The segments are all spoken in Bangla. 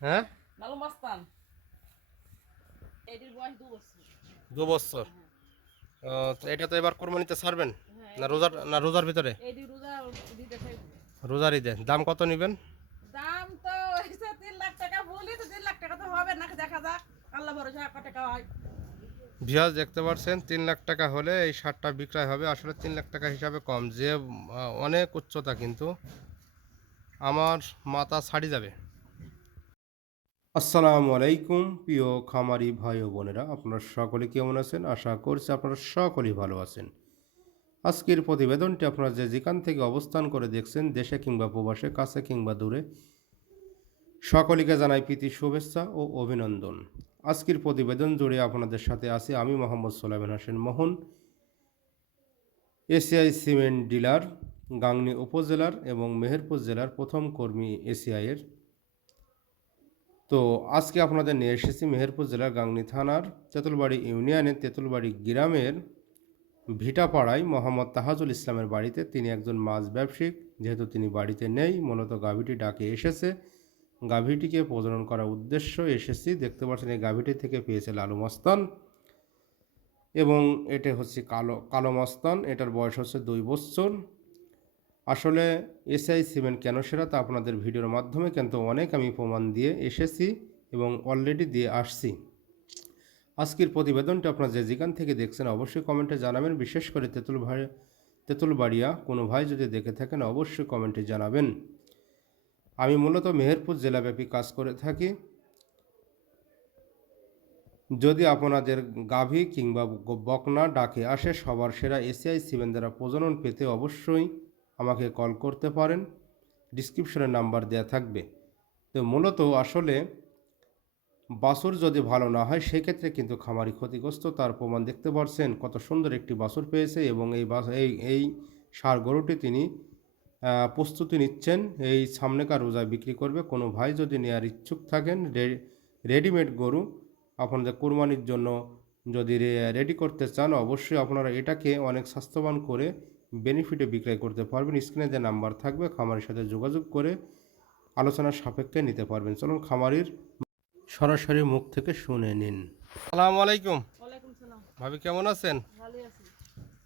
হ্যাঁ? লালু মাস্তান। এটির বয়স দু বছর। দু বছর। তো এটা তো এবার কোরবানিতে ছাড়বেন? হ্যাঁ না রোজার না রোজার ভিতরে? এটি রোজা দিতে রোজার ঈদে। দাম কত নেবেন? দাম তো তিন লাখ টাকা বলি তো তিন লাখ টাকা তো হবে না দেখা যাক। আল্লাহ ভরসা কত টাকা হয়। ভিয়াজ দেখতে পাচ্ছেন তিন লাখ টাকা হলে এই শার্টটা বিক্রয় হবে। আসলে তিন লাখ টাকা হিসাবে কম। যে অনেক উচ্চতা কিন্তু আমার মাথা ছাড়ি যাবে। আসসালামু আলাইকুম, প্রিয় খামারি ভাই ও বোনেরা, আপনারা সকলে কেমন আছেন? আশা করছি আপনারা সকলেই ভালো আছেন। আজকের প্রতিবেদনটি আপনারা যে যেখান থেকে অবস্থান করে দেখছেন, দেশে কিংবা প্রবাসে, কাছে কিংবা দূরে, সকলকে জানাই প্রীতি, শুভেচ্ছা ও অভিনন্দন। আজকের প্রতিবেদন জুড়ে আপনাদের সাথে আছি আমি Mohammad Solaiman Hossain Mohon, ACI cement dealer, Gangni উপজেলার এবং মেহেরপুর জেলার প্রথম কর্মী এসিআইয়ের তো আজকে আপনাদের নিয়ে এসেছি মেহেরপুর জেলার গাংনী থানার তেঁতুলবাড়ি ইউনিয়নের তেঁতুলবাড়ি গ্রামের ভিটাপাড়ায় মোহাম্মদ তাহাজুল ইসলামের বাড়িতে তিনি একজন মাছ ব্যবসায়িক। যেহেতু তিনি বাড়িতে নেই, মূলত গাভীটি ডাকে এসেছে। গাভীটিকে প্রজনন করার উদ্দেশ্য এসেছি। দেখতে পাচ্ছেন এই গাভীটি থেকে পেয়েছে লালু মস্তান এবং এটা হচ্ছে কালো কালো মস্তান। এটার বয়স হচ্ছে দুই বছর। আসলে এসআই সিমেন্ট কেন সেরা তা আপনাদের ভিডিওর মাধ্যমে কিন্তু অনেক আমি প্রমাণ দিয়ে এসেছি এবং অলরেডি দিয়ে আসছি। আজকের প্রতিবেদনটা আপনারা যে যেখান থেকে দেখছেন অবশ্যই কমেন্টে জানাবেন। বিশেষ করে তেঁতুল ভাই তেঁতুলবাড়িয়া কোনো ভাই যদি দেখে থাকেন অবশ্যই কমেন্টে জানাবেন। আমি মূলত মেহেরপুর জেলাব্যাপী কাজ করে থাকি। যদি আপনাদের গাভী কিংবা বকনা ডাকে আসে সবার সেরা এসিআই সিমেন্ট দ্বারা প্রজনন পেতে অবশ্যই আমাকে কল করতে পারেন। ডিসক্রিপশনে নাম্বার দেওয়া থাকবে। তো মূলত আসলে বাছুর যদি ভালো না হয়, সেক্ষেত্রে কিন্তু খামারি ক্ষতিগ্রস্ত। তার প্রমাণ দেখতে পারছেন, কত সুন্দর একটি বাছুর পেয়েছে এবং এই বাস, এই এই সার গরুটি তিনি প্রস্তুতি নিচ্ছেন। এই সামনেকার রোজায় বিক্রি করবে। কোনো ভাই যদি নেওয়ার ইচ্ছুক থাকেন রেডিমেড গরু, আপনাদের কোরবানির জন্য যদি রেডি করতে চান, অবশ্যই আপনারা এটাকে অনেক স্বাস্থ্যবান করে বেনিফিটে বিক্রয় করতে পারবেন। স্ক্রিনে যে নাম্বার থাকবে খামারির সাথে যোগাযোগ করে আলোচনার সাপেক্ষে নিতে পারবেন। চলুন খামারির সরাসরি মুখ থেকে শুনে নিন। আসসালামু আলাইকুম। ওয়ালাইকুম ভাবি কেমন আছেন? ভালোই আছি।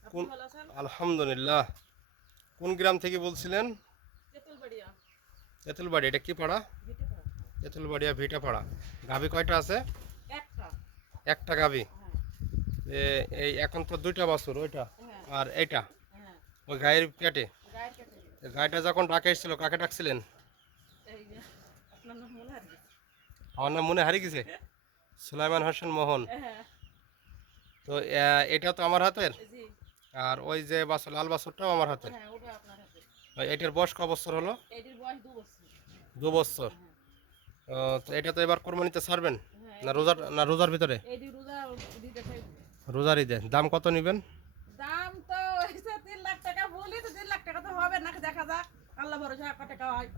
আপনি কোন- আলহামদুলিল্লাহ। কোন গ্রাম থেকে বলছিলেন? তেঁতুলবাড়ি এটা কি পাড়া? তেঁতুলবাড়িয়া ভিটা পাড়া গাভি কয়টা আছে? একটা। একটা গাভি। হ্যাঁ। এই এখন তো দুইটা বাছুর ওইটা। হ্যাঁ। আর এইটা? হ্যাঁ ওই গায়ের পেটে? গাড়িটা যখন ডাকে এসেছিল কাকে ডাকছিলেন? আমার নাম মনে হারিয়ে গেছে? সুলাইমান হোসেন মোহন। হ্যাঁ তো এটা তো আমার হাতের? আর ওই যে বাছর লাল বাছরটাও আমার হাতের? হ্যাঁ এটার বয়স ক বছর হলো? দু বছর। তো এটা তো এবার কোরবানিতে ছাড়বেন? হ্যাঁ না রোজার না রোজার ভিতরে? রোজার ঈদে। দাম কত নেবেন দাম তো হয়েছে তিন লাখ টাকা বলি তো দেড় লাখ টাকা তো হবে না দেখা যাক। আল্লাহ ভরসা টাকা হয়।